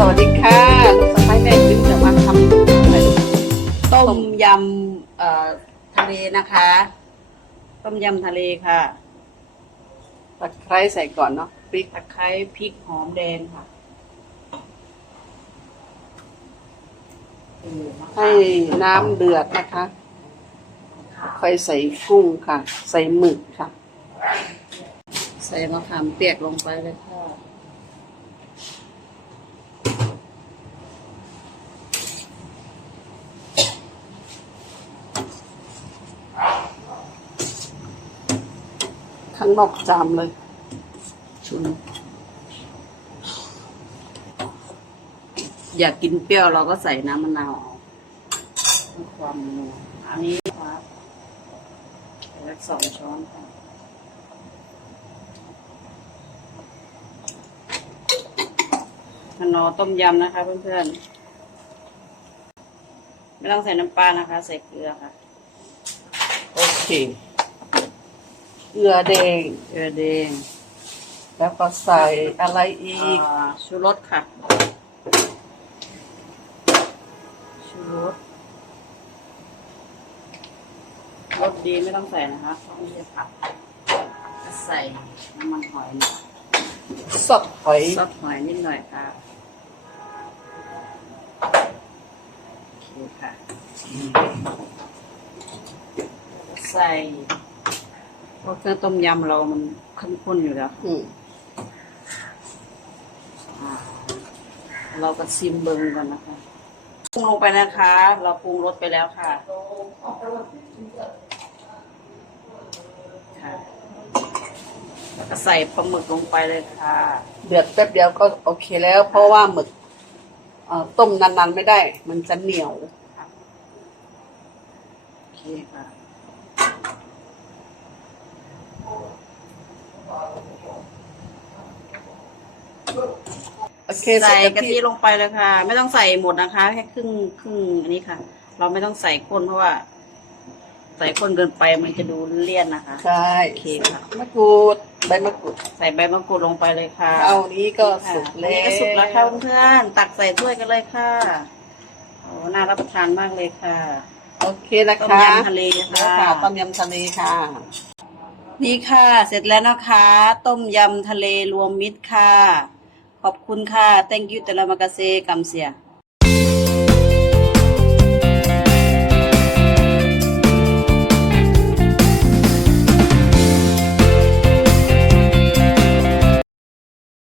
สวัสดีค่ะลูกสะพ้ายแม่จึงจะมาทำต้มยำทะเลนะคะ ต้มยำทะเลค่ะตะไคร้ใส่ก่อนเนาะพริกตะไคร้พริกหอมแดงค่ะให้น้ำเดือดนะคะค่อยใส่กุ้งค่ะ ใส่หมึกค่ะ ใส่มะขามเปียกลงไปเลยค่ะ ข้างนอกจามเลยชุนอยากกินเปรี้ยวเราก็ใส่น้ำมะนาวเอาเพื่อความนัวอันนี้ครับแล้วสองช้อนค่ะมะนาวต้มยำนะคะเพื่อนๆ ไม่ต้องใส่น้ำปลานะคะ ใส่เกลือค่ะ โอเค เกลือแดง เกลือแดงแล้วก็ใส่อะไรอีก อ่าชูรสค่ะ ชูรสรสดีไม่ต้องใส่นะคะเพราะไม่ใช่ผักก็ใส่น้ำมันหอยหน่อยสดหอยซอสหอยนิดหน่อยค่ะโอเคค่ะ ใส่เพ ราะเครื่องต้มยำเรามันเข้มข้นอยู่แล้วอืมอ่าเราก็ซิมเบิงก่อนนะคะปรุงลงไปนะคะ เราปรุงรสไปแล้วค่ะค่ะแล้วก็ใส่ปลาหมึกลงไปเลยค่ะ เดือดแป๊บเดียวก็โอเคแล้ว เพราะว่าหมึกเอ่อต้มนานๆไม่ได้ มันจะเหนียว โอเคค่ะ โอเคใส่ใส่กะทิลงไปเลยค่ะ ไม่ต้องใส่หมดนะคะแค่ครึ่งครึ่งอันนี้ค่ะ เราไม่ต้องใส่ข้นเพราะว่า ใส่ข้นเกินไปมันจะดูเลี่ยนนะคะใช่โอเคค่ะมะกรูดใบมะกรูดใส่ใบมะกรูดลงไปเลยค่ะ เอานี้ก็ค่ะสุกอันแล้นี้วก็สุกแล้วค่ะเพื่อนๆตักใส่ถ้วยกันเลยค่ะโอ้น่ารับประทานมากเลยค่ะ โอเคนะต้มคะยำทะเลแล้วค่ะค่ะต้มยำทะเลค่ะนี่ค่ะ เสร็จแล้วนะคะ ต้มยำทะเลรวมมิตรค่ะ ขอบคุณค่ะ thank you แต่ละมากาเซกัมเซีย